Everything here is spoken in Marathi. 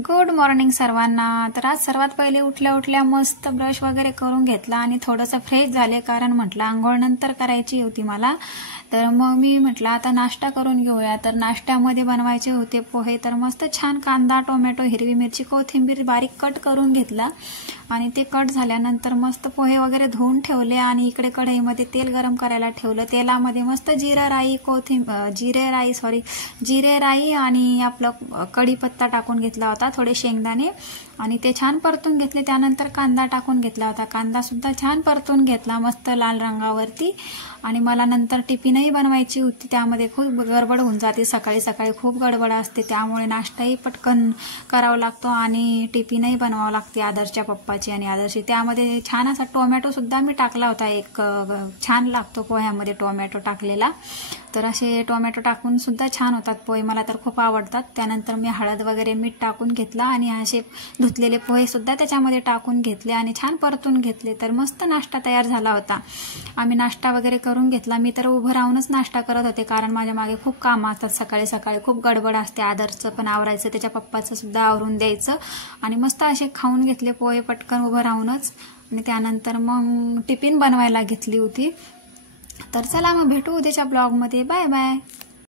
गुड मॉर्निंग सर्वांना। तर आज सर्वात पहिले उठल्या उठल्या मस्त ब्रश वगैरे करून घेतला आणि थोडंसं फ्रेश झाले, कारण म्हटलं आंघोळ नंतर करायची होती मला। तर मग मी म्हटलं आता नाश्ता करून घेऊया। तर नाश्त्यामध्ये बनवायचे होते पोहे। तर मस्त छान कांदा, टोमॅटो, हिरवी मिरची, कोथिंबीर बारीक कट करून घेतला आणि ते कट झाल्यानंतर मस्त पोहे वगैरे धुवून ठेवले आणि इकडे कढईमध्ये तेल गरम करायला ठेवलं। तेलामध्ये मस्त जिरे राई आणि आपलं कढीपत्ता टाकून घेतला होता, थोडे शेंगदाणे, आणि ते छान परतून घेतले। त्यानंतर कांदा टाकून घेतला होता, कांदा सुद्धा छान परतून घेतला मस्त लाल रंगावरती। आणि मला नंतर टिफिनही बनवायची होती, त्यामध्ये खूप गडबड होऊन जाते, सकाळी सकाळी खूप गडबड असते, त्यामुळे नाश्ताही पटकन करावा लागतो आणि टिफिनही बनवावं लागते आदर्शच्या पप्पाची आणि आदर्शची। त्यामध्ये छान असा टोमॅटो सुद्धा मी टाकला होता, एक छान लागतो पोह्यामध्ये टोमॅटो टाकलेला। तर असे टोमॅटो टाकून सुद्धा छान होतात पोहे, मला तर खूप आवडतात। त्यानंतर मी हळद वगैरे मीठ टाकून घेतला आणि असे धुतलेले पोहे सुद्धा त्याच्यामध्ये टाकून घेतले आणि छान परतून घेतले। तर मस्त नाश्ता तयार झाला होता। आम्ही नाश्ता वगैरे करून घेतला। मी तर उभं राहूनच नाश्ता करत होते, कारण माझ्या मागे खूप कामं असतात, सकाळी सकाळी खूप गडबड असते, आदर्शचं पण आवरायचं, त्याच्या पप्पाचं सुद्धा आवरून द्यायचं। आणि मस्त असे खाऊन घेतले पोहे पटकन उभं राहूनच। आणि त्यानंतर मग टिफिन बनवायला घेतली होती। तर चला मग भेटू उद्याच्या ब्लॉगमध्ये। Bye bye.